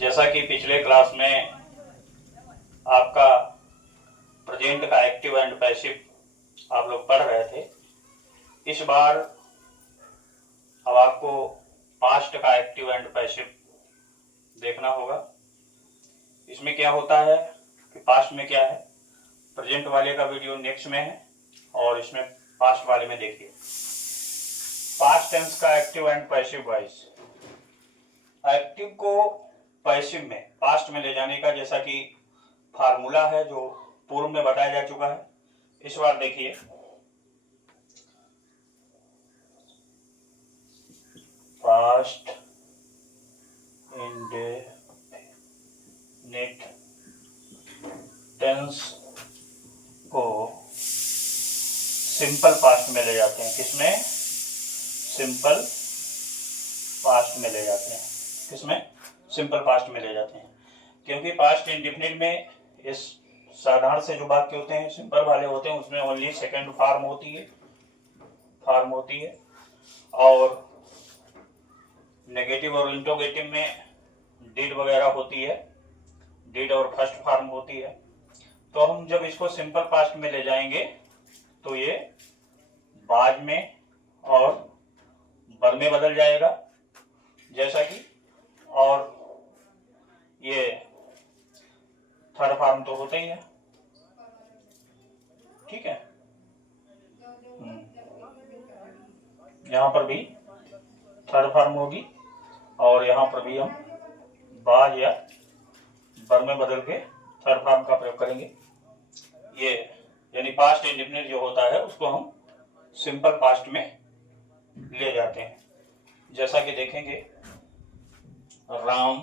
जैसा कि पिछले क्लास में आपका प्रेजेंट का एक्टिव एंड पैसिव आप लोग पढ़ रहे थे, इस बार अब आपको पास्ट का एक्टिव एंड पैसिव देखना होगा। इसमें क्या होता है कि पास्ट में क्या है, प्रेजेंट वाले का वीडियो नेक्स्ट में है और इसमें पास्ट वाले में देखिए। पास्ट टेंस का active and passive voice, active को पैसिव में पास्ट में ले जाने का जैसा कि फार्मूला है जो पूर्व में बताया जा चुका है, इस बार देखिए। पास्ट इंडेफिनिट टेंस को सिंपल पास्ट में ले जाते हैं। किसमें? सिंपल पास्ट में ले जाते हैं। किसमें? सिंपल पास्ट में ले जाते हैं, क्योंकि पास्ट इंडेफिनिट में इस साधारण से जो वाक्य होते हैं सिंपल वाले होते हैं, उसमें ओनली सेकंड फॉर्म होती है और नेगेटिव और इंटरोगेटिव में डिड वगैरह होती है, डिड और फर्स्ट फॉर्म होती है। तो हम जब इसको सिंपल पास्ट में ले जाएंगे तो ये बाद में और बर में बदल जाएगा, जैसा कि, और ये थर्ड फॉर्म तो होता ही है। ठीक है, यहाँ पर भी थर्ड फॉर्म होगी और यहाँ पर भी हम बाद या बर में बदल के थर्ड फॉर्म का प्रयोग करेंगे। ये यानी पास्ट इंडेफिनिट जो होता है उसको हम सिंपल पास्ट में ले जाते हैं, जैसा कि देखेंगे। Ram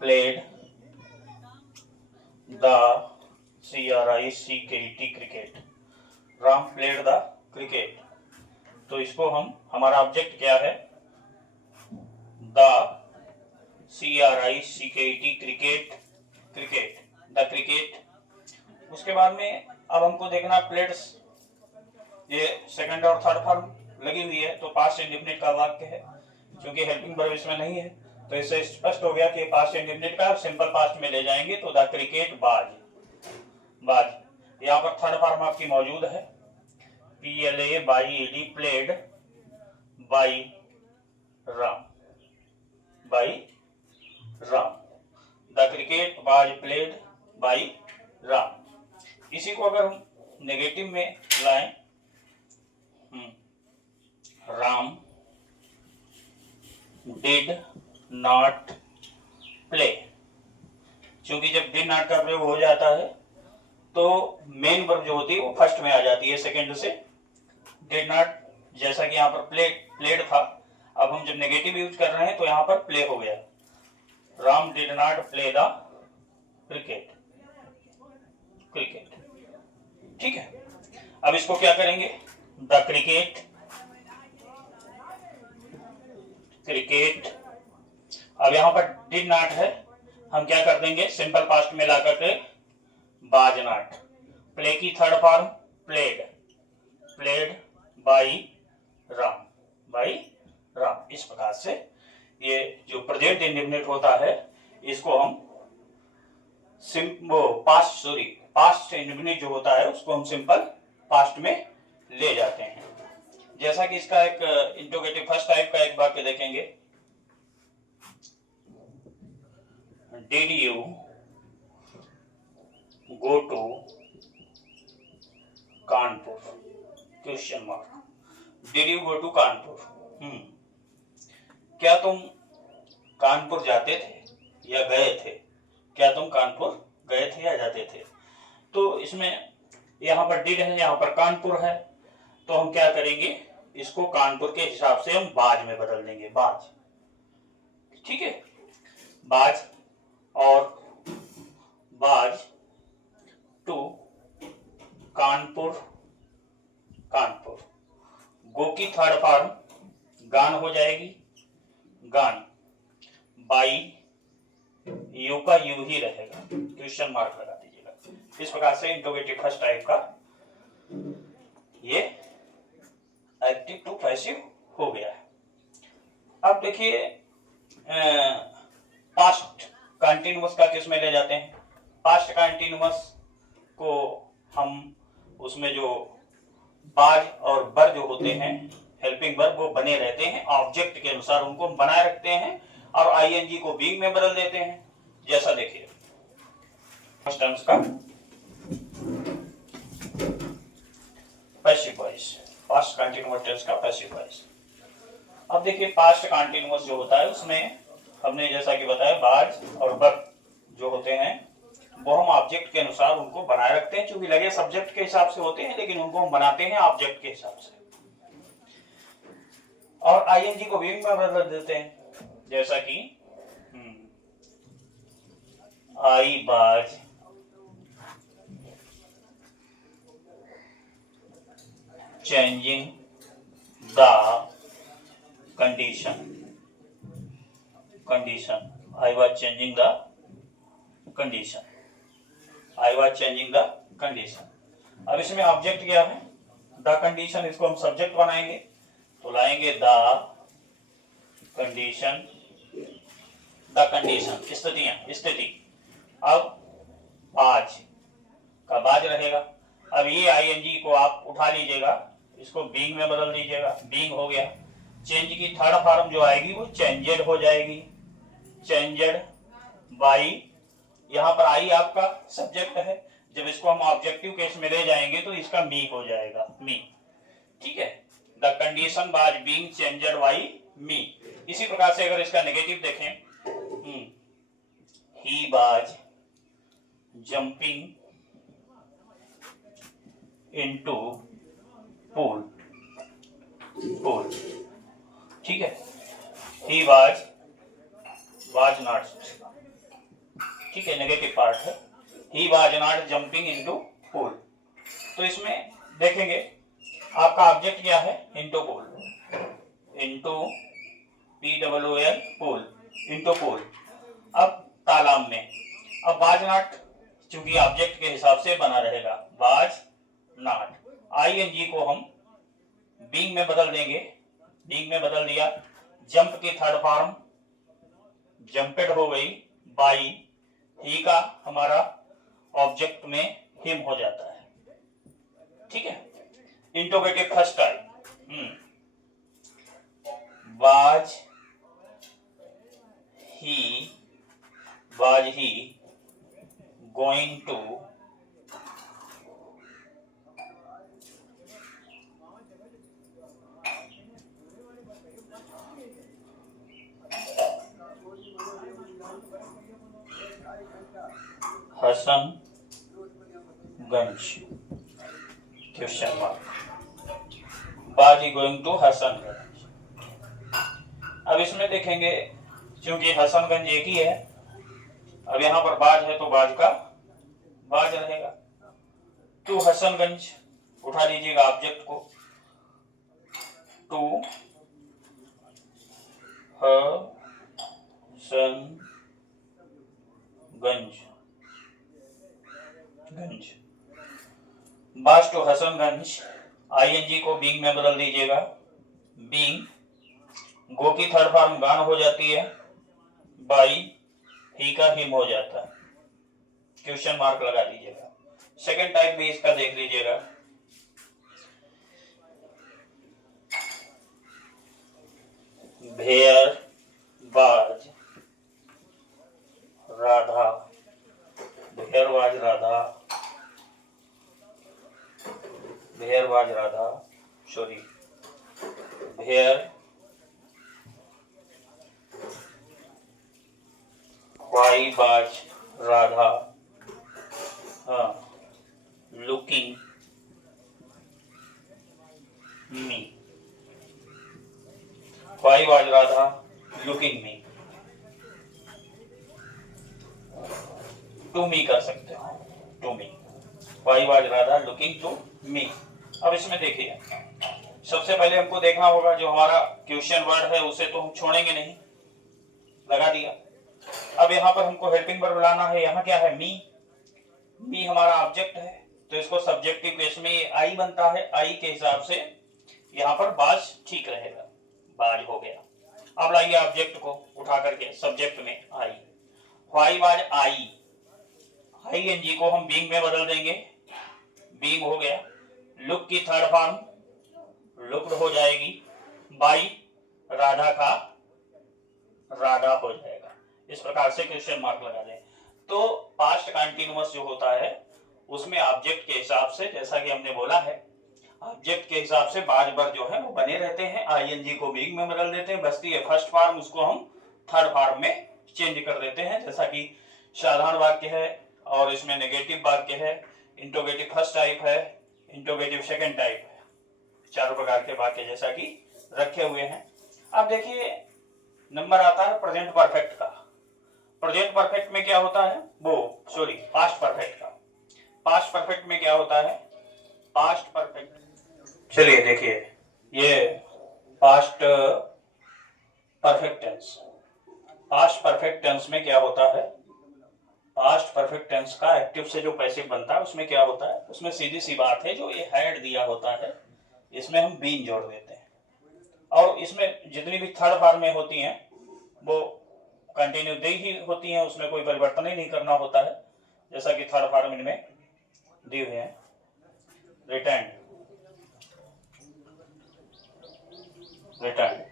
played the CRICKET cricket. Ram played the cricket, तो इसको हमारा ऑब्जेक्ट क्या है? The CRICKET cricket, the cricket. उसके बाद में अब हमको देखना प्लेड्स, ये सेकंड और थर्ड फॉर्म लगी हुई है तो पास्ट इंडेफिनिट का वाक्य है, क्योंकि हेल्पिंग वर्ब इसमें नहीं है तो इससे स्पष्ट हो गया कि पास्ट इंडेफिनिट का सिंपल पास्ट में ले जाएंगे तो द क्रिकेट बाज। यहाँ पर थर्ड फॉर्म आपकी मौजूद है, PLAYED played by Ram, the cricket बाज प्लेड बाई राम। इसी को अगर हम नेगेटिव में लाएं, राम डिड नॉट प्ले, क्योंकि जब डिड नॉट का प्रयोग हो जाता है तो मेन वर्ब जो होती है वो फर्स्ट में आ जाती है सेकंड से। डिड नॉट, जैसा कि यहाँ पर प्लेड था, अब हम जब नेगेटिव यूज कर रहे हैं तो यहाँ पर प्ले हो गया। Ram did not play the cricket. ठीक है, अब इसको क्या करेंगे? द क्रिकेट अब यहाँ पर डिड नॉट है, हम क्या कर देंगे? सिंपल पास्ट में ला करके बाज नॉट। प्ले की third form played by Ram. इस प्रकार से ये जो प्रेजेंट इंडेफिनिट होता है इसको हम पास्ट इंडेफिनिट जो होता है उसको हम सिंपल पास्ट में ले जाते हैं। जैसा कि इसका एक इंट्रोगेटिव फर्स्ट टाइप का एक वाक्य देखेंगे। Did you go to Kanpur? Question mark. Did you go to Kanpur, क्या तुम कानपुर जाते थे या गए थे? क्या तुम कानपुर गए थे या जाते थे? तो इसमें यहाँ पर डिड है, यहाँ पर कानपुर है, तो हम क्या करेंगे? इसको कानपुर के हिसाब से हम बाज में बदल देंगे, बाज। ठीक है, बाज और बाज टू कानपुर। गो की थर्ड फॉर्म गान हो जाएगी, गान। बाई यू का यू ही रहेगा, क्वेश्चन मार्क लगा दीजिएगा। इस प्रकार से इंट्रोगेटिव फर्स्ट टाइप का ये एक्टिव टू पैसिव हो गया है। अब देखिए कंटिन्यूअस का किस में ले जाते हैं, पास्ट कंटिन्यूअस को हम उसमें जो बाज और बर जो होते हैं हेल्पिंग वर्ब वो बने रहते हैं, ऑब्जेक्ट के अनुसार उनको बनाए रखते हैं और आईएनजी को बीइंग में बदल देते हैं। जैसा देखिए फर्स्ट टेंस का passive voice, past continuous tense का पैसिव वॉइस। अब देखिए पास्ट कंटिन्यूअस जो होता है उसमें हमने जैसा कि बताया बाज और बर जो होते हैं वो हम ऑब्जेक्ट के अनुसार उनको बनाए रखते हैं, क्योंकि लगे सब्जेक्ट के हिसाब से होते हैं लेकिन उनको हम बनाते हैं ऑब्जेक्ट के हिसाब से, और आईएनजी को बीइंग में बदल देते हैं। जैसा कि आई बाज changing the condition, I was changing the condition, I was changing the condition। अब इसमें ऑब्जेक्ट क्या है, द कंडीशन, इसको हम सब्जेक्ट बनाएंगे तो लाएंगे द कंडीशन, द कंडीशन स्थिति। अब आज का बाज रहेगा। अब ये आईएनजी को आप उठा लीजिएगा, इसको बीइंग में बदल दीजिएगा, बीइंग हो गया। चेंज की थर्ड फॉर्म जो आएगी वो चेंजेड हो जाएगी, चेंजेड बाई, यहाँ पर आई आपका सब्जेक्ट है, जब इसको हम ऑब्जेक्टिव केस में ले जाएंगे तो इसका मी हो जाएगा, मी। ठीक है, the condition was being changed by me. इसी प्रकार से अगर इसका नेगेटिव देखें, he was jumping into pool, ठीक है, ही वाज नॉट, ठीक है, नेगेटिव पार्ट है, he was not jumping into pool. तो इसमें देखेंगे आपका ऑब्जेक्ट क्या है, into pool, into POOL, pool, into pool. अब तालाब में, अब वाज नॉट चूंकि ऑब्जेक्ट के हिसाब से बना रहेगा, वाज नॉट, आईएनजी को हम बीइंग में बदल देंगे, बीइंग में बदल दिया। जंप की थर्ड फॉर्म जंपेड हो गई, बाई, ही का हमारा ऑब्जेक्ट में हिम हो जाता है। ठीक है, interrogative first time, was he going to Hasanganj, question mark, was he going to Hasanganj. अब इसमें देखेंगे क्योंकि हसनगंज एक ही है, अब यहाँ पर बाज है तो बाज का बाज रहेगा। टू हसनगंज उठा लीजिएगा ऑब्जेक्ट को, टू हसनगंज, बाज टू हसनगंज, आईएनजी को बीइंग में बदल दीजिएगा, बीइंग, गो की थर्ड फॉर्म गान हो जाती है, बाई, ही का हिम हो जाता है, क्वेश्चन मार्क लगा दीजिएगा। सेकंड टाइप भी इसका देख लीजिएगा, भेयर बाज राधा, भेयर बाज राधा, भेयर बाज Radha, sorry, where Y was Radha, looking me, why was Radha looking me, to me कर सकते हो, to me, why was Radha looking to me. अब इसमें देखिए सबसे पहले हमको देखना होगा जो हमारा क्वेश्चन वर्ड है उसे तो हम छोड़ेंगे नहीं, लगा दिया। अब यहाँ पर हमको हेल्पिंग वर्ब लाना है, यहाँ क्या है, मी, मी हमारा ऑब्जेक्ट है तो इसको सब्जेक्टिव केस में आई बनता है, आई के हिसाब से यहाँ पर बाज ठीक रहेगा, बाज हो गया। अब लाइए ऑब्जेक्ट को उठा करके सब्जेक्ट में आई, व्हाई वाज ING को हम बीइंग में बदल देंगे, बीइंग हो गया। लुक की थर्ड फॉर्म लुक्ड हो जाएगी, बाई राधा का राधा हो जाएगा। इस प्रकार से क्वेश्चन मार्क लगा दें। तो पास्ट कंटीन्यूअस जो होता है उसमें ऑब्जेक्ट के हिसाब से, जैसा कि हमने बोला है, ऑब्जेक्ट के हिसाब से बार बार जो है वो बने रहते हैं। ING को बीइंग में बदल देते हैं, बचती है फर्स्ट फॉर्म, उसको हम थर्ड फॉर्म में चेंज कर देते हैं। जैसा कि साधारण वाक्य है और इसमें नेगेटिव वाक्य है, इंट्रोगेटिव फर्स्ट टाइप है, इंट्रोगेटिव सेकंड टाइप है, चारों प्रकार के वाक्य जैसा कि रखे हुए हैं। अब देखिए नंबर आता है प्रेजेंट परफेक्ट का। प्रेजेंट परफेक्ट में क्या होता है, वो सॉरी पास्ट परफेक्ट का। पास्ट परफेक्ट में क्या होता है, पास्ट परफेक्ट, चलिए देखिए ये past perfect tense. Past perfect tense में क्या होता है, पास्ट परफेक्ट टेंस का एक्टिव से जो पैसिव बनता है उसमें क्या होता है, उसमें सीधी सी बात है, जो ये हैड दिया होता है इसमें हम बीन जोड़ देते हैं, और इसमें जितनी भी थर्ड फॉर्म में होती हैं वो कंटिन्यू दी ही होती हैं, उसमें कोई परिवर्तन ही नहीं करना होता है। जैसा कि थर्ड फॉर्म इनमें दिए हुए हैं, रिटर्न, रिटर्न,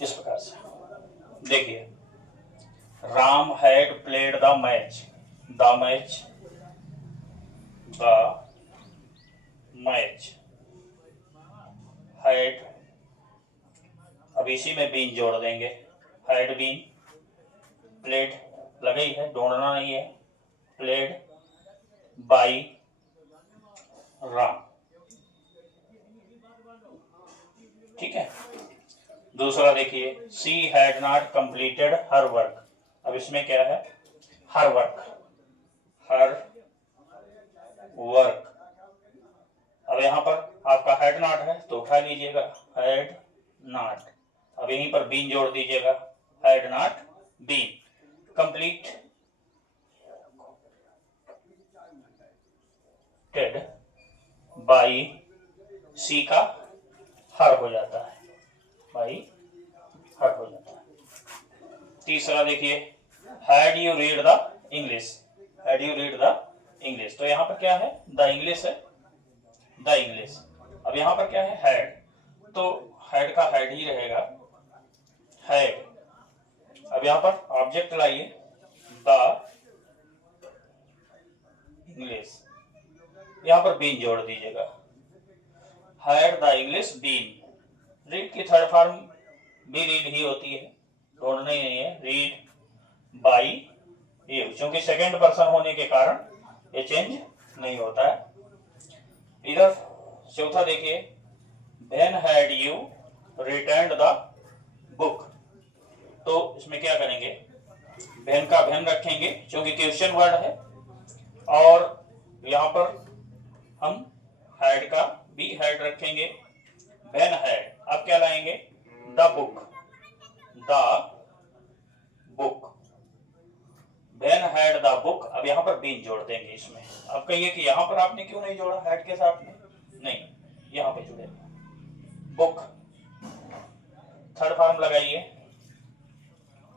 इस प्रकार से देखिए, Ram had played the match, the match, the match, had, अब इसी में बीन जोड़ देंगे, हैड बीन, प्लेड लगी है, ढूंढना नहीं है, प्लेड बाई राम, ठीक है। दूसरा देखिए, she had not completed her work, अब इसमें क्या है, हर वर्क, हर वर्क, अब यहाँ पर आपका हैड नॉट है तो उठा लीजिएगा, हैड नॉट, अब यहीं पर बीन जोड़ दीजिएगा, had not been complete by C का हर हो जाता है, बाई हर हो जाता है। तीसरा देखिए, had you read the English, had you read the English, तो यहाँ पर क्या है, द इंग्लिश है, द इंग्लिश, अब यहाँ पर क्या है, हैड, तो हैड का हैड ही रहेगा, हैड, अब यहाँ पर ऑब्जेक्ट लाइए, द इंग्लिश, यहाँ पर बीन जोड़ दीजिएगा, had the English been, read की थर्ड फॉर्म भी रीड ही होती है, ढूंढना ही नहीं है, रीड बाई यू, क्योंकि सेकंड पर्सन होने के कारण ये चेंज नहीं होता है। इधर चौथा देखिए, when had you returned the book, तो इसमें क्या करेंगे, व्हेन का व्हेन रखेंगे क्योंकि क्वेश्चन वर्ड है, और यहाँ पर हम हैड का भी हैड रखेंगे, व्हेन हैड, अब क्या लाएंगे, the book, the book, when had the book, अब यहाँ पर बीन जोड़ देंगे इसमें। अब कहिए कि यहाँ पर आपने क्यों नहीं जोड़ा हैड के साथ में, नहीं यहाँ पे जुड़ेगा, बुक, थर्ड फॉर्म लगाइए,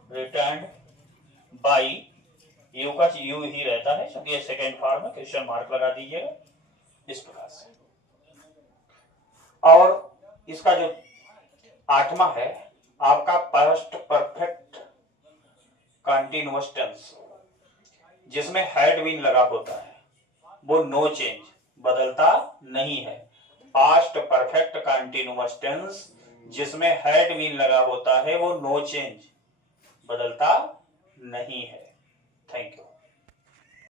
रिटर्न्ड बाई, यू का यू ही रहता है क्योंकि ये सेकेंड फॉर्म है, क्वेश्चन मार्क लगा दीजिएगा इस प्रकार से। और इसका जो आठवां है आपका पास्ट परफेक्ट कंटीन्यूअस टेंस, जिसमें हैड बीन लगा होता है, वो नो चेंज, बदलता नहीं है। पास्ट परफेक्ट कंटीन्यूअस टेंस जिसमें हैड बीन लगा होता है वो नो चेंज, बदलता नहीं है। Thank you.